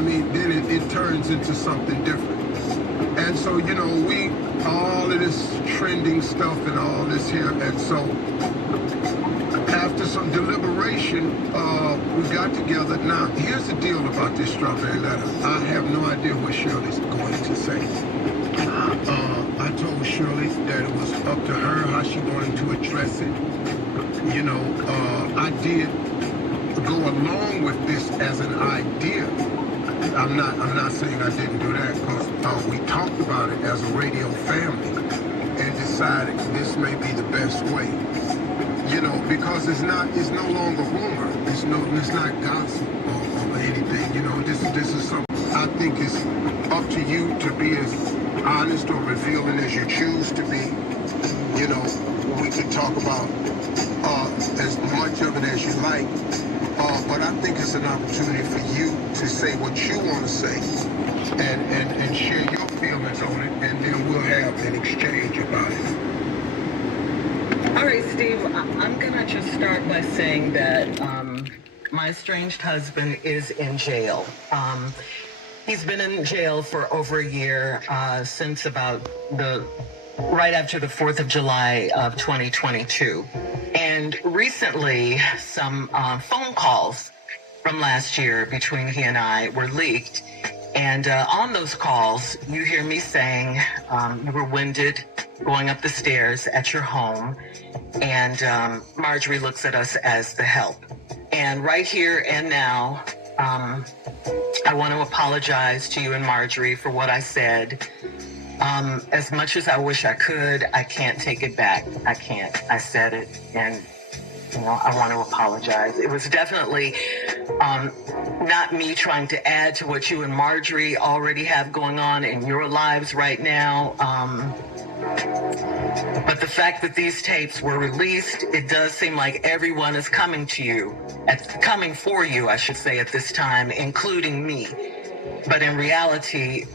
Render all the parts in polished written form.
mean, then it turns into something different. And so, you know, all of this trending stuff and all this here, and so after some deliberation, we got together. Now, here's the deal about this strawberry letter. I have no idea what Shirley's going to say. I told Shirley that it was up to her how she wanted to address it. You know, I did go along with this as an idea. I'm not saying I didn't do that, because we talked about it as a radio family and decided this may be the best way. You know, because it's no longer rumor. It's not gossip or anything. You know, this is something I think is up to you to be as honest or revealing as you choose to be. You know, we can talk about as much of it as you like. But I think it's an opportunity for you to say what you want to say and share your feelings on it, and then we'll have an exchange about it. All right, Steve, I'm going to just start by saying that my estranged husband is in jail. He's been in jail for over a year, since about right after the 4th of July of 2022. And recently, some phone calls from last year between he and I were leaked. And on those calls, you hear me saying you were winded going up the stairs at your home, and Marjorie looks at us as the help. And right here and now, I want to apologize to you and Marjorie for what I said. As much as I wish I could, I can't take it back. I can't. I said it, and I want to apologize. It was definitely not me trying to add to what you and Marjorie already have going on in your lives right now. But the fact that these tapes were released, it does seem like everyone is coming to you, coming for you, I should say, at this time, including me. But in reality,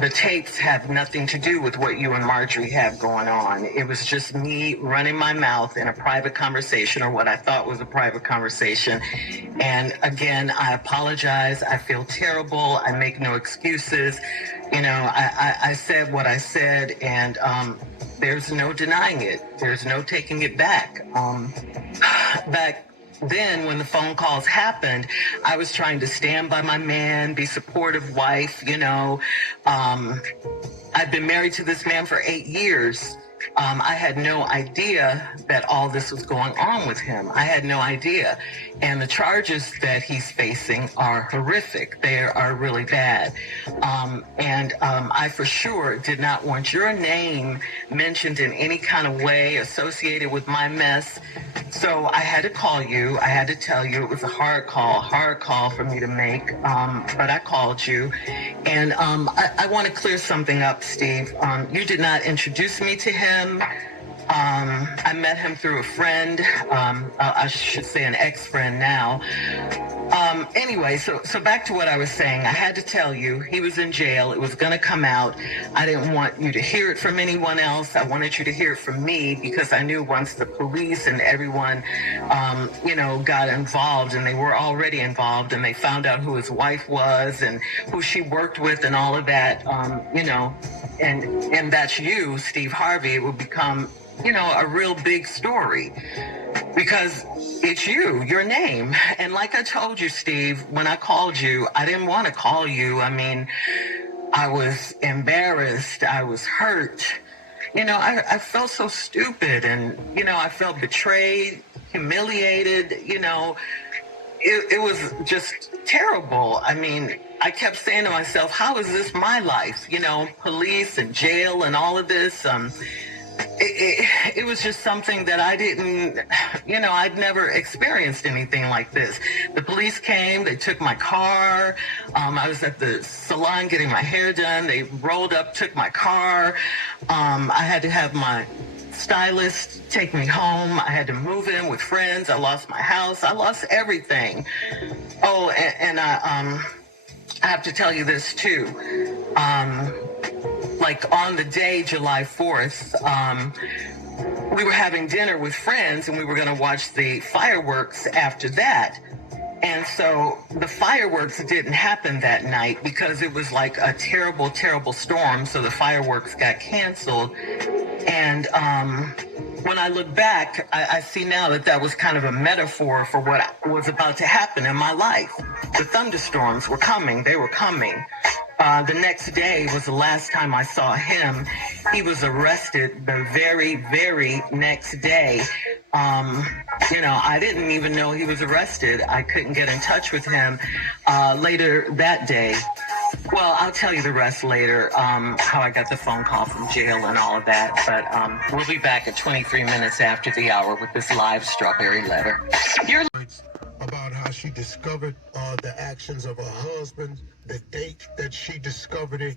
the tapes have nothing to do with what you and Marjorie have going on. It was just me running my mouth in a private conversation, or what I thought was a private conversation. And again, I apologize. I feel terrible. I make no excuses. You know, I said what I said, and there's no denying it. There's no taking it back. Back then, when the phone calls happened, I was trying to stand by my man, be supportive wife, you know. I've been married to this man for 8 years. I had no idea that all this was going on with him. I had no idea. And the charges that he's facing are horrific. They are really bad. I for sure did not want your name mentioned in any kind of way associated with my mess. So I had to call you. I had to tell you. It was a hard call for me to make. But I called you. And I want to clear something up, Steve. You did not introduce me to him. I met him through a friend. I should say an ex-friend now. Anyway, so back to what I was saying. I had to tell you, he was in jail. It was going to come out. I didn't want you to hear it from anyone else. I wanted you to hear it from me, because I knew once the police and everyone, got involved, and they were already involved, and they found out who his wife was and who she worked with and all of that, and that's you, Steve Harvey, it would become, a real big story, because it's your name. And like I told you, Steve, when I called you, I didn't want to call you. I mean, I was embarrassed. I was hurt. I felt so stupid, and, I felt betrayed, humiliated, it was just terrible. I mean, I kept saying to myself, how is this my life? Police and jail and all of this. It was just something that I didn't, I'd never experienced anything like this. The police came, they took my car. I was at the salon getting my hair done. They rolled up, took my car. I had to have my stylist take me home. I had to move in with friends. I lost my house. I lost everything. Oh, and I have to tell you this too. Like on the day, July 4th, we were having dinner with friends, and we were going to watch the fireworks after that. And so the fireworks didn't happen that night because it was like a terrible, terrible storm. So the fireworks got canceled. And when I look back, I see now that that was kind of a metaphor for what was about to happen in my life. The thunderstorms were coming. They were coming. The next day was the last time I saw him. He was arrested the very, very next day. I didn't even know he was arrested. I couldn't get in touch with him later that day. Well, I'll tell you the rest later, how I got the phone call from jail and all of that. But we'll be back at 23 minutes after the hour with this live strawberry letter. About how she discovered the actions of her husband, the date that she discovered it.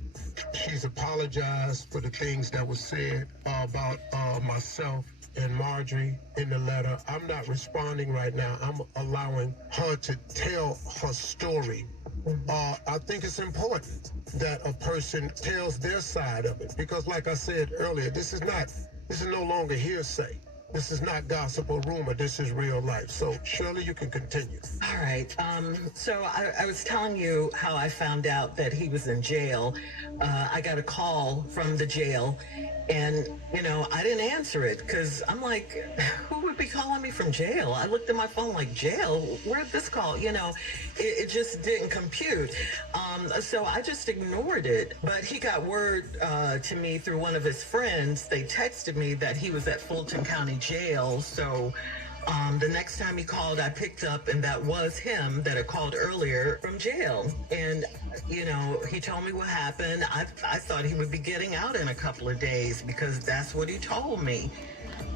She's apologized for the things that were said about myself and Marjorie in the letter. I'm not responding right now. I'm allowing her to tell her story. I think it's important that a person tells their side of it, because like I said earlier, this is no longer hearsay. This is not gossip or rumor. This is real life. So, Shirley, you can continue. All right. So I was telling you how I found out that he was in jail. I got a call from the jail, and, I didn't answer it because I'm like, who would be calling me from jail? I looked at my phone like, jail? Where'd this call? It just didn't compute. So I just ignored it. But he got word to me through one of his friends. They texted me that he was at Fulton County Jail. So the next time he called, I picked up, and that was him that had called earlier from jail. And, he told me what happened. I thought he would be getting out in a couple of days because that's what he told me.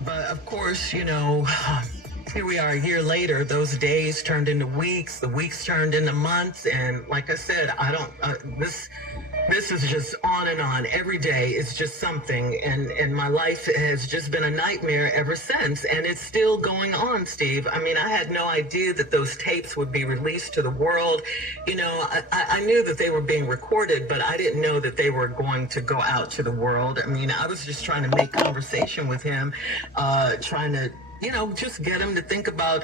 But of course, here we are a year later. Those days turned into weeks. The weeks turned into months. And like I said, this is just on and on. Every day it's just something. And my life has just been a nightmare ever since. And it's still going on, Steve. I mean, I had no idea that those tapes would be released to the world. I knew that they were being recorded, but I didn't know that they were going to go out to the world. I mean, I was just trying to make conversation with him, trying to just get him to think about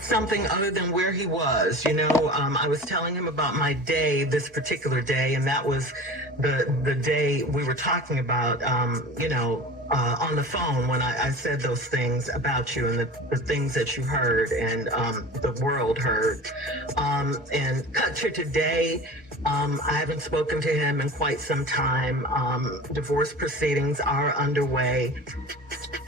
something other than where he was. I was telling him about my day, this particular day, and that was the day we were talking about, on the phone when I said those things about you and the things that you heard and the world heard. And cut to today, I haven't spoken to him in quite some time. Divorce proceedings are underway.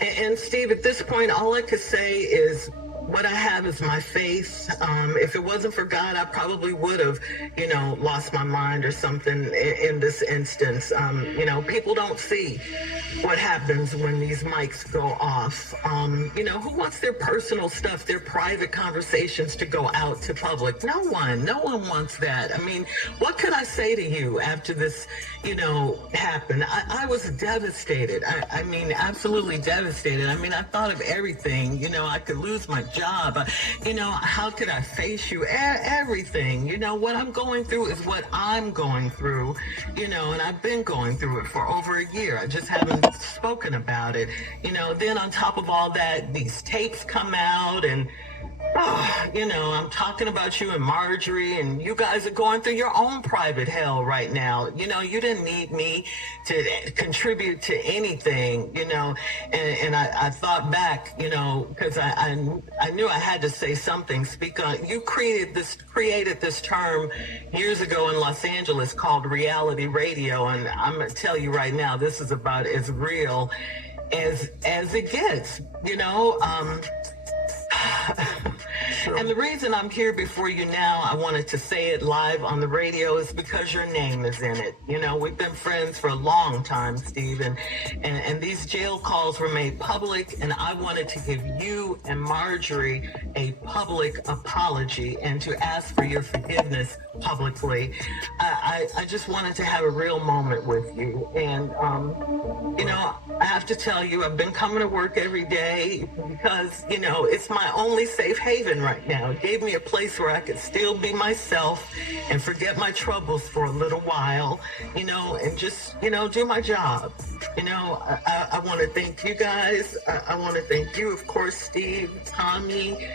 And Steve, at this point, all I could say is what I have is my faith. If it wasn't for God, I probably would have, lost my mind or something in this instance. People don't see what happens when these mics go off. Who wants their personal stuff, their private conversations to go out to public? No one wants that. I mean, what could I say to you after this, happened? I was devastated. I mean, absolutely devastated. I mean, I thought of everything. I could lose my job. How could I face you? Everything. What I'm going through is what I'm going through, and I've been going through it for over a year. I just haven't spoken about it. Then on top of all that, these tapes come out and I'm talking about you and Marjorie, and you guys are going through your own private hell right now. You didn't need me to contribute to anything, and I thought back, because I knew I had to say something, speak on. You created this term years ago in Los Angeles called reality radio, and I'm going to tell you right now, this is about as real as it gets, And the reason I'm here before you now, I wanted to say it live on the radio, is because your name is in it. We've been friends for a long time, Steve, and these jail calls were made public, and I wanted to give you and Marjorie a public apology and to ask for your forgiveness publicly. I I just wanted to have a real moment with you. And, you know, I have to tell you, I've been coming to work every day because, you know, it's my only safe haven right now. It gave me a place where I could still be myself and forget my troubles for a little while, you know, and just, you know, do my job. You know, I want to thank you guys. I want to thank you, of course, Steve, Tommy,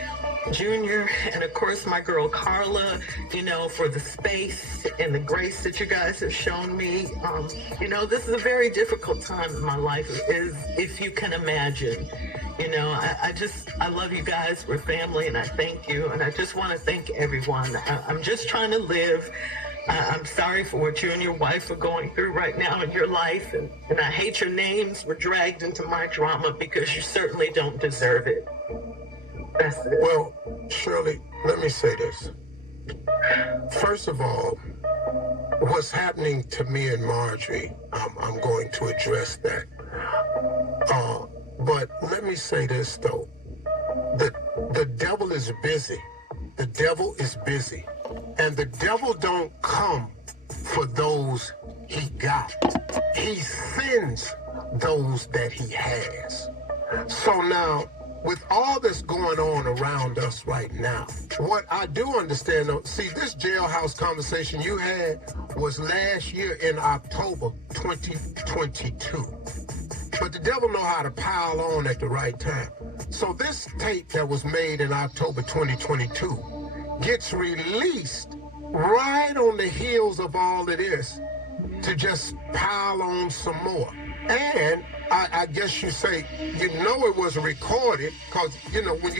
Junior, and of course my girl Carla, you know, for the space and the grace that you guys have shown me. You know, this is a very difficult time in my life, if you can imagine. You know, I love you guys. We're family, and I thank you. And I just want to thank everyone. I'm just trying to live. I'm sorry for what you and your wife are going through right now in your life, and I hate your names were dragged into my drama because you certainly don't deserve it. That's it. Well, Shirley, let me say this. First of all, what's happening to me and Marjorie, I'm going to address that. But let me say this, though. The devil is busy. The devil is busy. And the devil don't come for those he got. He sends those that he has. So now, with all that's going on around us right now, what I do understand, though, see, this jailhouse conversation you had was last year in October 2022. But the devil know how to pile on at the right time. So this tape that was made in October 2022 gets released right on the heels of all of this to just pile on some more. And I guess you say, you know, it was recorded because, you know, when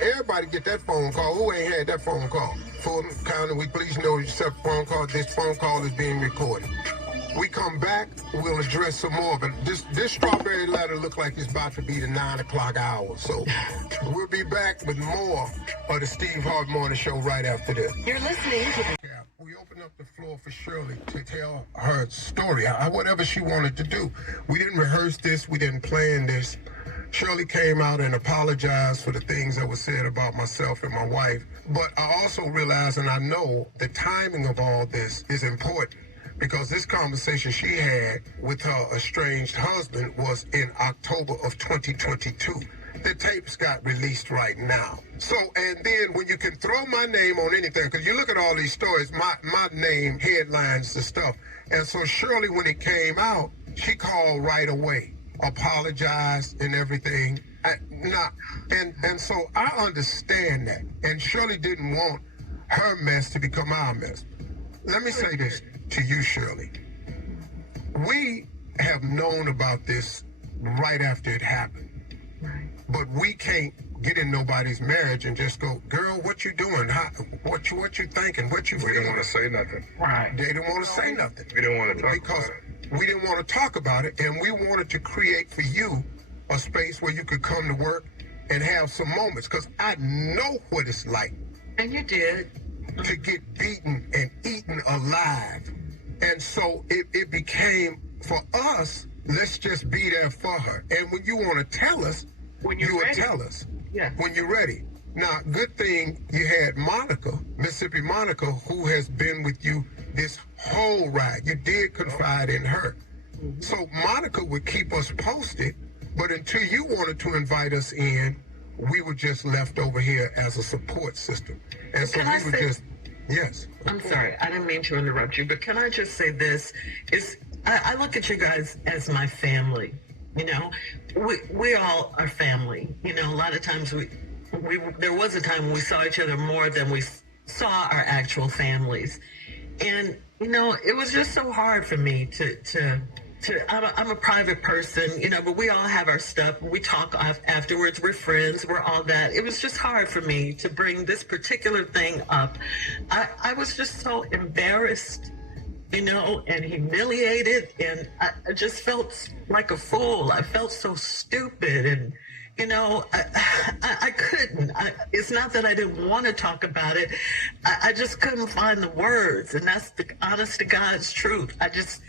everybody get that phone call, who ain't had that phone call? Fulton County, we please know yourself phone call. This phone call is being recorded. We come back, we'll address some more. But this strawberry letter look like it's about to be the 9 o'clock hour. So we'll be back with more of the Steve Harvey Morning Show right after this. You're listening to We open up the floor for Shirley to tell her story, whatever she wanted to do. We didn't rehearse this. We didn't plan this. Shirley came out and apologized for the things that were said about myself and my wife. But I also realize, and I know, the timing of all this is important because this conversation she had with her estranged husband was in October of 2022. The tapes got released right now. So, and then when you can throw my name on anything, because you look at all these stories, my name headlines the stuff. And so Shirley, when it came out, she called right away, apologized and everything. And so I understand that. And Shirley didn't want her mess to become our mess. Let me say this to you, Shirley. We have known about this right after it happened. But we can't get in nobody's marriage and just go, girl, what you doing? What you thinking? What you feeling? We didn't want to say nothing. Right. They didn't want to say nothing. We didn't want to talk because about it. We didn't want to talk about it, and we wanted to create for you a space where you could come to work and have some moments, because I know what it's like. And you did. To get beaten and eaten alive. And so it became, for us, let's just be there for her. And when you want to tell us, you will tell us. Yeah. When you're ready. Now, good thing you had Monica, Mississippi Monica, who has been with you this whole ride. You did confide in her. Mm-hmm. So Monica would keep us posted, but until you wanted to invite us in, we were just left over here as a support system. And so we were just, yes. I'm sorry, I didn't mean to interrupt you, but can I just say this? I look at you guys as my family. You know, we all are family. You know, a lot of times there was a time when we saw each other more than we saw our actual families. And, you know, it was just so hard for me I'm a private person, you know, but we all have our stuff. We talk afterwards. We're friends. We're all that. It was just hard for me to bring this particular thing up. I was just so embarrassed, you know, and humiliated. And I just felt like a fool. I felt so stupid. And, you know, I couldn't. It's not that I didn't want to talk about it. I just couldn't find the words. And that's the honest to God's truth. I just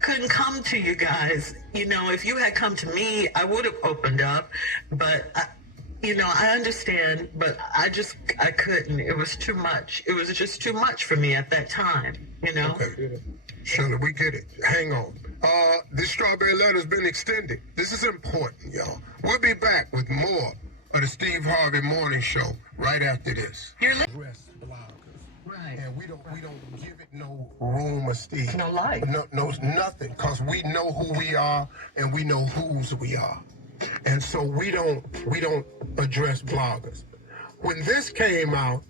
couldn't come to you guys. You know, if you had come to me, I would have opened up. But You know, I understand, but I couldn't. It was too much. It was just too much for me at that time, you know? Okay. Shirley, we get it. Hang on. This strawberry letter's been extended. This is important, y'all. We'll be back with more of the Steve Harvey Morning Show right after this. You're Dress bloggers. right. And we don't give it no room or Steve. No life. No, nothing. Because we know who we are and we know whose we are. And so we don't address bloggers. When this came out,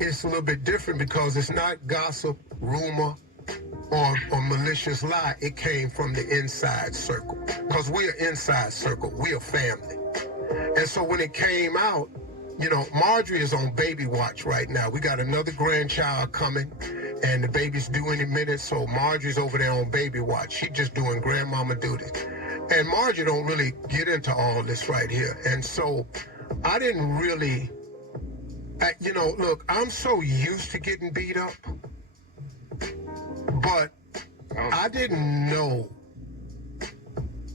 it's a little bit different because it's not gossip, rumor, or malicious lie. It came from the inside circle. Because we're inside circle. We're family. And so when it came out, you know, Majorie is on baby watch right now. We got another grandchild coming, and the baby's due any minute, so Marjorie's over there on baby watch. She's just doing grandmama duties. And Majorie don't really get into all this right here. And so I didn't really, you know, look, I'm so used to getting beat up, but I didn't know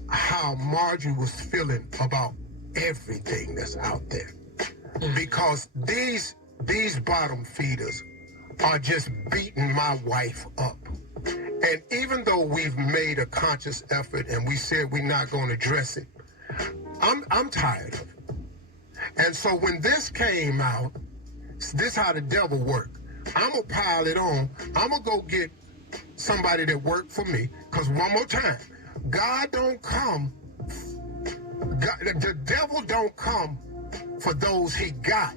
how Majorie was feeling about everything that's out there. Because these bottom feeders are just beating my wife up. And even though we've made a conscious effort and we said we're not going to address it, I'm tired of it. And so when this came out, this how the devil work. I'm going to pile it on. I'm going to go get somebody that worked for me. Because one more time, God don't come, the devil don't come for those he got.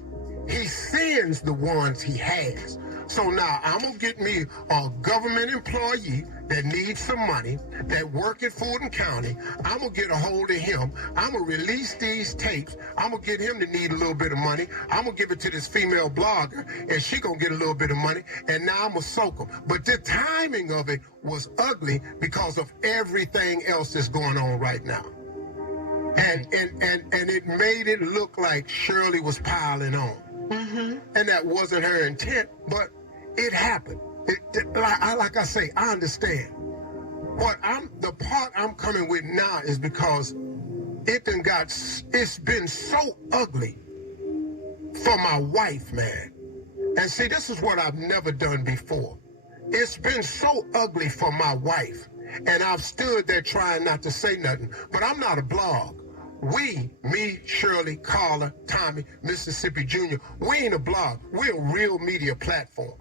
He sends the ones he has. So now I'm gonna get me a government employee that needs some money, that work at Fulton County. I'm gonna get a hold of him. I'm gonna release these tapes. I'm gonna get him to need a little bit of money. I'm gonna give it to this female blogger, and she gonna get a little bit of money. And now I'm gonna soak him. But the timing of it was ugly because of everything else that's going on right now. And it made it look like Shirley was piling on. Mm-hmm. And that wasn't her intent, but it happened. Like I say, I understand. The part I'm coming with now is because it's been so ugly for my wife, man. And see, this is what I've never done before. It's been so ugly for my wife. And I've stood there trying not to say nothing, but I'm not a blog. Me, Shirley, Carla, Tommy, Mississippi Jr., we ain't a blog. We're a real media platform.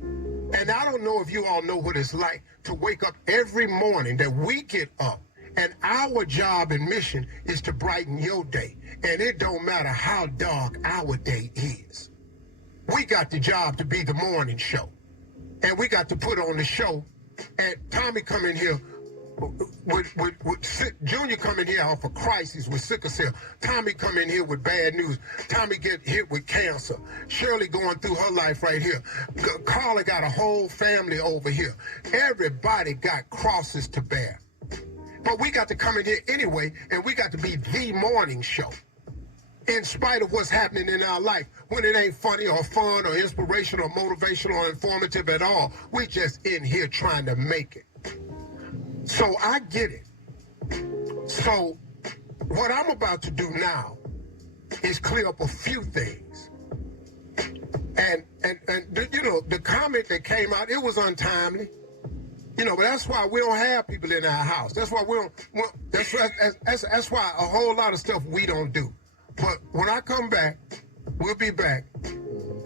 And I don't know if you all know what it's like to wake up every morning that we get up, and our job and mission is to brighten your day. And it don't matter how dark our day is. We got the job to be the morning show. And we got to put on the show. And Tommy come in here with Junior coming here off a crisis with sickle cell. Tommy come in here with bad news. Tommy get hit with cancer. Shirley going through her life right here. Carla got a whole family over here. Everybody got crosses to bear. But we got to come in here anyway, and we got to be the morning show. In spite of what's happening in our life, when it ain't funny or fun or inspirational or motivational or informative at all, we just in here trying to make it. So I get it. So what I'm about to do now is clear up a few things. And you know, the comment that came out, it was untimely. You know, but that's why we don't have people in our house. That's why that's why a whole lot of stuff we don't do. But when I come back, we'll be back.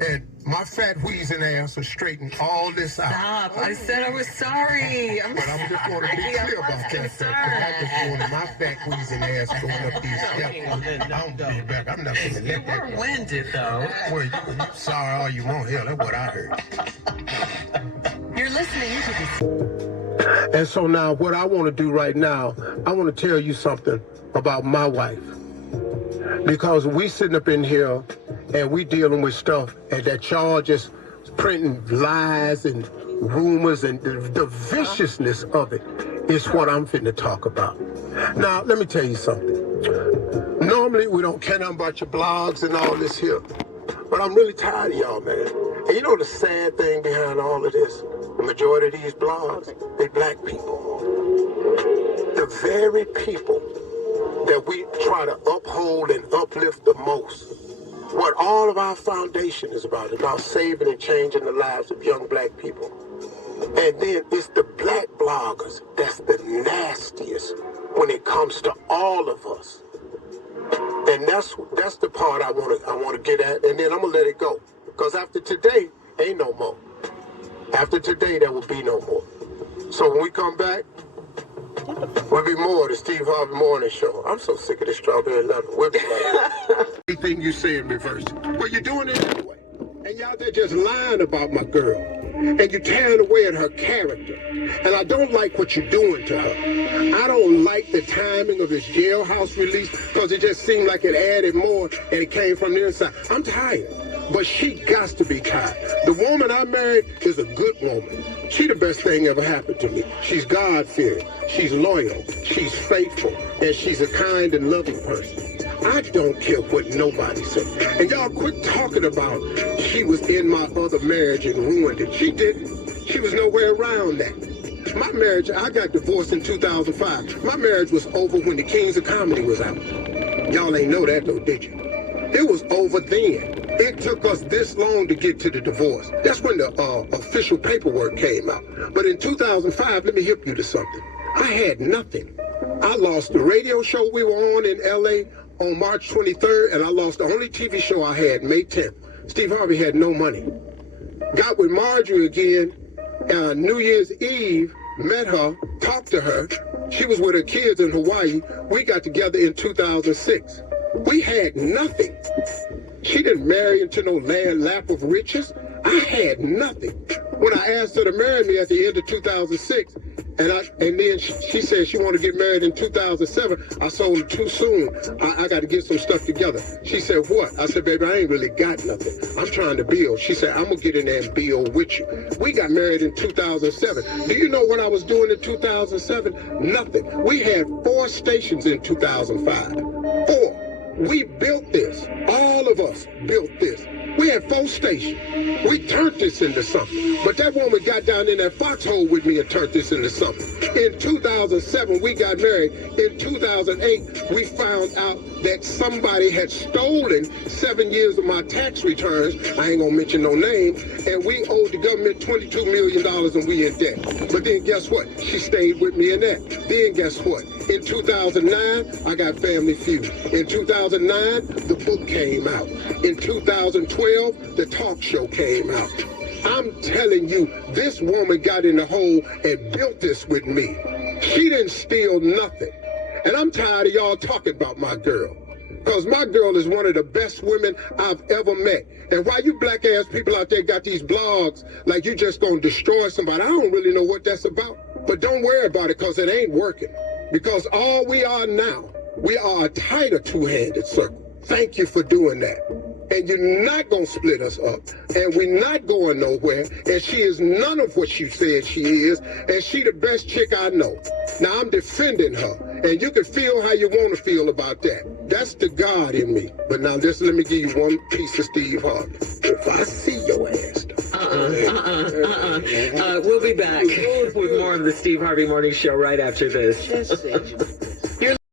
And my fat wheezing ass will straighten all this out. Stop. I said I was sorry. But I just want to be clear about that. I just wanted my fat wheezing ass going up these steps. I'm be back. I'm not going to let that You go. were winded, though. Well, you sorry all you want. Hell, that's what I heard. You're listening to this. And so now what I want to do right now, I want to tell you something about my wife. Because we sitting up in here and we dealing with stuff and that y'all just printing lies and rumors, and the viciousness of it is what I'm finna talk about. Now, let me tell you something. Normally, we don't care nothing about your blogs and all this here, but I'm really tired of y'all, man. And you know the sad thing behind all of this? The majority of these blogs, they black people. The very people that we try to uphold and uplift the most. What all of our foundation is about saving and changing the lives of young black people. And then it's the black bloggers that's the nastiest when it comes to all of us. And that's the part I want to get at, and then I'm gonna let it go. Because after today, ain't no more. After today, there will be no more. So when we come back, we'll be more of the Steve Harvey Morning Show. I'm so sick of this strawberry letter. We'll be right back. Everything you say in reverse. Well, you're doing it anyway. And y'all there just lying about my girl. And you're tearing away at her character. And I don't like what you're doing to her. I don't like the timing of this jailhouse release because it just seemed like it added more and it came from the inside. I'm tired. But she got to be tired. The woman I married is a good woman. She the best thing ever happened to me. She's God-fearing. She's loyal. She's faithful. And she's a kind and loving person. I don't care what nobody says. And y'all quit talking about she was in my other marriage and ruined it. She didn't. She was nowhere around that. My marriage, I got divorced in 2005. My marriage was over when the Kings of Comedy was out. Y'all ain't know that though, did you? It was over then. It took us this long to get to the divorce. That's when the official paperwork came out. But in 2005, let me hip you to something. I had nothing. I lost the radio show we were on in LA on March 23rd, and I lost the only TV show I had, May 10th. Steve Harvey had no money. Got with Majorie again, New Year's Eve, met her, talked to her. She was with her kids in Hawaii. We got together in 2006. We had nothing. She didn't marry into no lap of riches. I had nothing. When I asked her to marry me at the end of 2006, and then she said she wanted to get married in 2007. I sold her too soon. I got to get some stuff together. She said, what? I said, baby, I ain't really got nothing. I'm trying to build. She said, I'm going to get in there and build with you. We got married in 2007. Do you know what I was doing in 2007? Nothing. We had 4 stations in 2005. 4. We built this. All of us built this. We had 4 stations. We turned this into something. But that woman got down in that foxhole with me and turned this into something. In 2007, we got married. In 2008, we found out that somebody had stolen 7 years of my tax returns. I ain't gonna mention no name. And we owed the government $22 million and we in debt. But then guess what? She stayed with me in that. Then guess what? In 2009, I got Family Feud. In 2009, the book came out. In 2012, the talk show came out. I'm telling you, this woman got in the hole and built this with me. She didn't steal nothing. And I'm tired of y'all talking about my girl. Because my girl is one of the best women I've ever met. And why you black ass people out there got these blogs like you just gonna destroy somebody, I don't really know what that's about. But don't worry about it because it ain't working. Because all we are now, we are a tighter two-handed circle. Thank you for doing that. And you're not going to split us up. And we're not going nowhere. And she is none of what you said she is. And she the best chick I know. Now, I'm defending her. And you can feel how you want to feel about that. That's the God in me. But now, just let me give you one piece of Steve Harvey. If I see your ass, we'll be back with more of the Steve Harvey Morning Show right after this.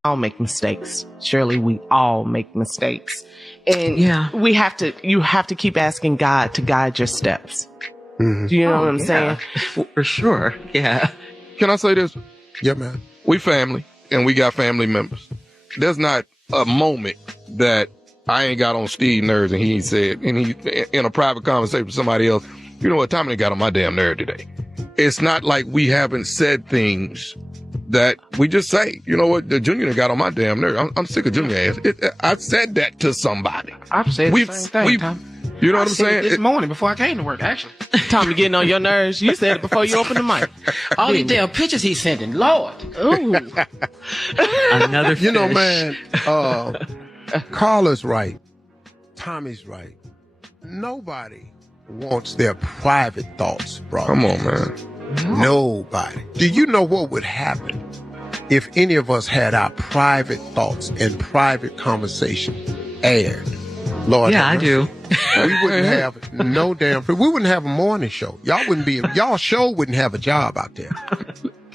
All make mistakes. Shirley, we all make mistakes. And you have to keep asking God to guide your steps. Mm-hmm. Do you know what I'm saying? For sure. Yeah. Can I say this? Yeah, man. We family and we got family members. There's not a moment that I ain't got on Steve's nerves and he ain't said, and he in a private conversation with somebody else, you know what, Tommy got on my damn nerve today. It's not like we haven't said things that we just say, you know what, the Junior got on my damn nerve. I'm sick of Junior ass. I said that to somebody. I've said the same thing, Tom. You know what I'm saying? This morning before I came to work, actually. Tommy getting on your nerves. You said it before you opened the mic. All these damn pictures he's sending, Lord. Ooh. Another fish. You know, man, Carla's right. Tommy's right. Nobody wants their private thoughts brought. Come on, man. Nobody. Do you know what would happen if any of us had our private thoughts and private conversation aired? Lord, yeah, I do. We wouldn't have no damn. We wouldn't have a morning show. Y'all show wouldn't have a job out there.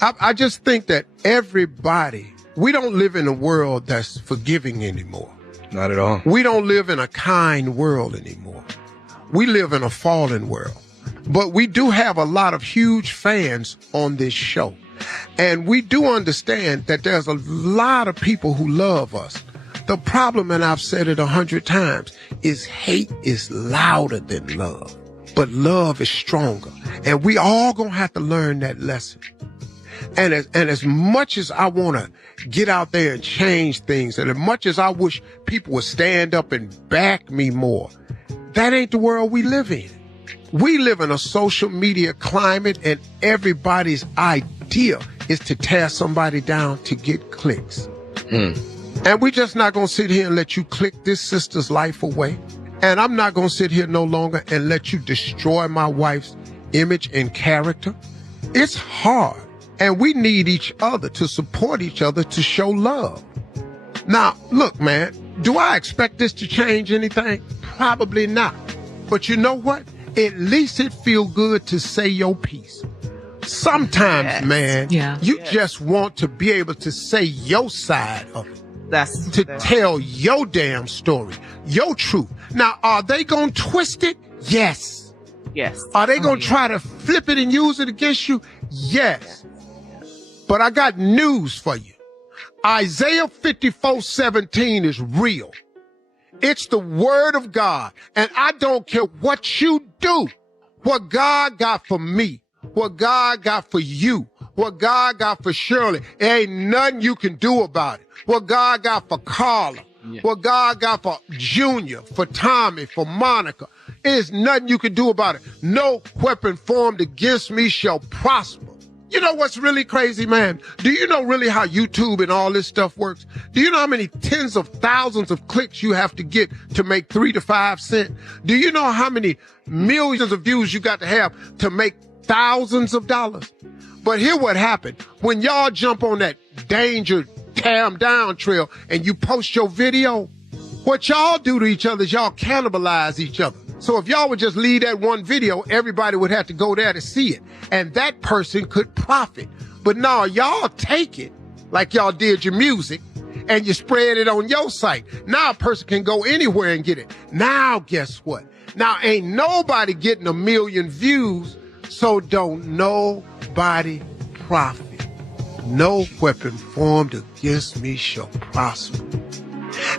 I just think that everybody we don't live in a world that's forgiving anymore. Not at all. We don't live in a kind world anymore. We live in a fallen world. But we do have a lot of huge fans on this show. And we do understand that there's a lot of people who love us. The problem, and I've said it 100 times, is hate is louder than love. But love is stronger. And we all gonna have to learn that lesson. And as much as I want to get out there and change things, and as much as I wish people would stand up and back me more, that ain't the world we live in. We live in a social media climate, and everybody's idea is to tear somebody down to get clicks. And we're just not going to sit here and let you click this sister's life away. And I'm not going to sit here no longer and let you destroy my wife's image and character. It's hard. And we need each other to support each other to show love. Now, look, man, do I expect this to change anything? Probably not. But you know what? At least it feel good to say your piece. Sometimes, man, you just want to be able to say your side of it. Tell your damn story, your truth. Now, are they going to twist it? Yes. Are they going to try to flip it and use it against you? Yes. But I got news for you. Isaiah 54:17 is real. It's the word of God. And I don't care what you do. What God got for me, what God got for you, what God got for Shirley, there ain't nothing you can do about it. What God got for Carla, what God got for Junior, for Tommy, for Monica, there's nothing you can do about it. No weapon formed against me shall prosper. You know what's really crazy, man? Do you know really how YouTube and all this stuff works? Do you know how many tens of thousands of clicks you have to get to make 3 to 5 cents? Do you know how many millions of views you got to have to make thousands of dollars? But here what happened. When y'all jump on that danger tear 'em down trail and you post your video, what y'all do to each other is y'all cannibalize each other. So if y'all would just leave that one video, everybody would have to go there to see it. And that person could profit. But now y'all take it like y'all did your music and you spread it on your site. Now a person can go anywhere and get it. Now guess what? Now ain't nobody getting 1 million views, so don't nobody profit. No weapon formed against me shall prosper.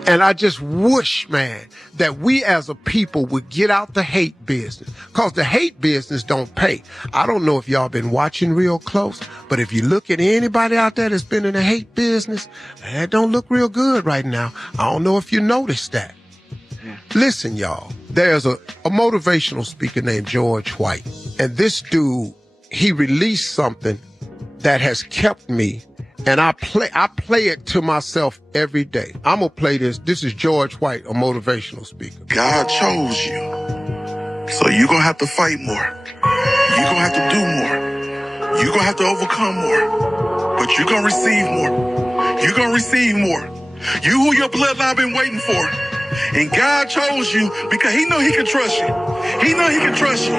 And I just wish, man, that we as a people would get out the hate business, because the hate business don't pay. I don't know if y'all been watching real close, but if you look at anybody out there that's been in the hate business, that don't look real good right now. I don't know if you noticed that. Listen, y'all, there's a motivational speaker named George White, and this dude, he released something that has kept me. And I play it to myself every day. I'm going to play this. This is George White, a motivational speaker. God chose you. So you're going to have to fight more. You're going to have to do more. You're going to have to overcome more. But you're going to receive more. You're going to receive more. You who your bloodline been waiting for. And God chose you because he know he can trust you. He know he can trust you.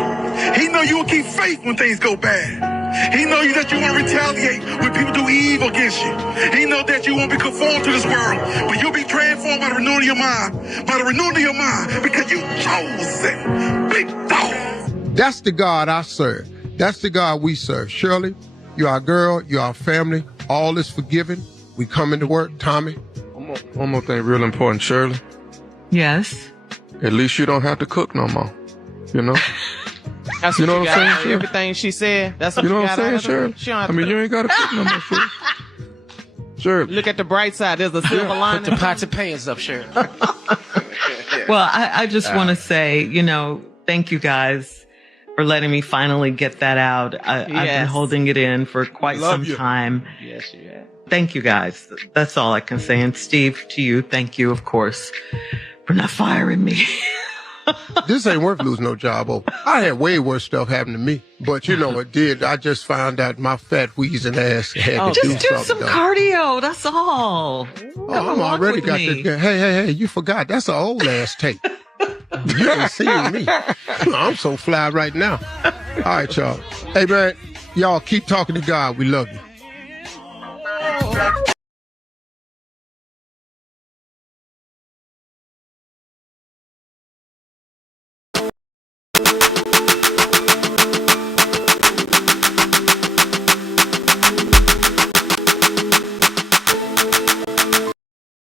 He know you will keep faith when things go bad. He know that you won't retaliate when people do evil against you. He know that you won't be conformed to this world, but you'll be transformed by the renewing of your mind. By the renewing of your mind, because you chosen. Big dog. That's the God I serve. That's the God we serve. Shirley, you're our girl. You're our family. All is forgiven. We come into work. Tommy. One more thing real important, Shirley. Yes. At least you don't have to cook no more. You know? That's you know what I'm saying? Everything she said. That's what you know what I'm saying, Shirley? I mean, you ain't got to cook no more, Shirley. Shirley. Look at the bright side. There's a silver lining. Put the pots of pans up, Shirley. Well, I just want to say, thank you guys for letting me finally get that out. I've been holding it in for quite some time. Yes, you have. Thank you guys. That's all I can say. And Steve, to you, thank you, of course, for not firing me. This ain't worth losing no job over. I had way worse stuff happen to me. But you know it did. I just found out my fat wheezing ass had to just do some cardio. That's all. Oh, I'm already got that. Hey, you forgot. That's an old ass tape. You ain't seen me. I'm so fly right now. All right, y'all. Hey, man, y'all keep talking to God. We love you.